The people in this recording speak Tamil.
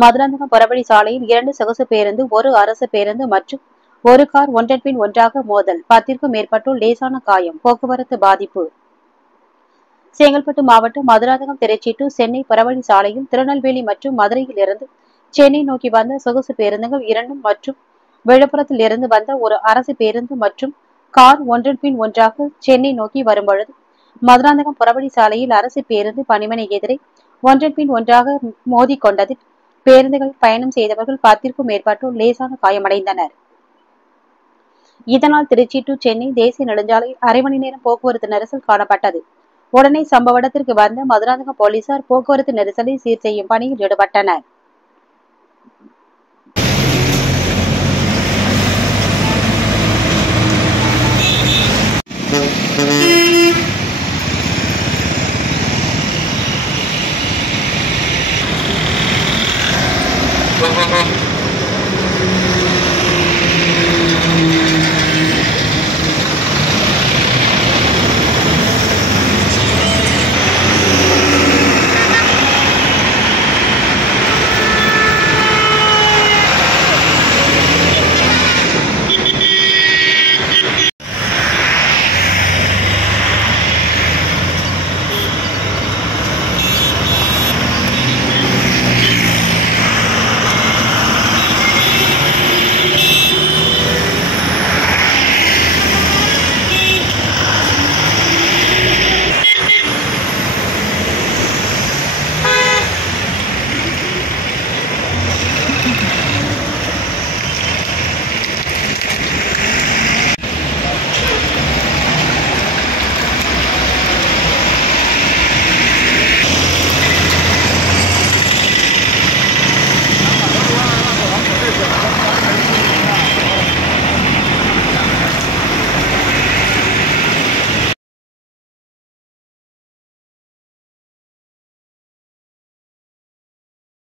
மதுராந்தகம் புறவழி சாலையில் 2 சொகுசு பேருந்து, 1 அரசு பேருந்து மற்றும் ஒரு கார் ஒன்றன் பின் ஒன்றாக மோதல். 10ற்கும் மேற்பட்டோர் லேசான காயம். போக்குவரத்து பாதிப்பு. செங்கல்பட்டு மாவட்டம் மதுராந்தகம் திருச்சி டு சென்னை புறவழி சாலையில் திருநெல்வேலி மற்றும் மதுரையில் இருந்து சென்னை நோக்கி வந்த சொகுசு பேருந்துகள் 2 மற்றும் விழுப்புரத்தில் இருந்து வந்த ஒரு அரசு பேருந்து மற்றும் கார் ஒன்றன் பின் ஒன்றாக சென்னை நோக்கி வரும்பொழுது மதுராந்தகம் புறவழி சாலையில் அரசு பேருந்து பணிமனை எதிரே ஒன்றன் பின் ஒன்றாக மோதிக்கொண்டதில் பேருந்துகளில் பயணம் செய்தவர்கள் 10ற்கும் மேற்பட்டோர் லேசான காயமடைந்தனர். இதனால் திருச்சி டு சென்னை தேசிய நெடுஞ்சாலையில் அரை மணி நேரம் போக்குவரத்து நெரிசல் காணப்பட்டது. உடனே சம்பவ இடத்திற்கு வந்த மதுராந்தகம் போலீசார் போக்குவரத்து நெரிசலை சீர் செய்யும் பணியில் ஈடுபட்டனர்.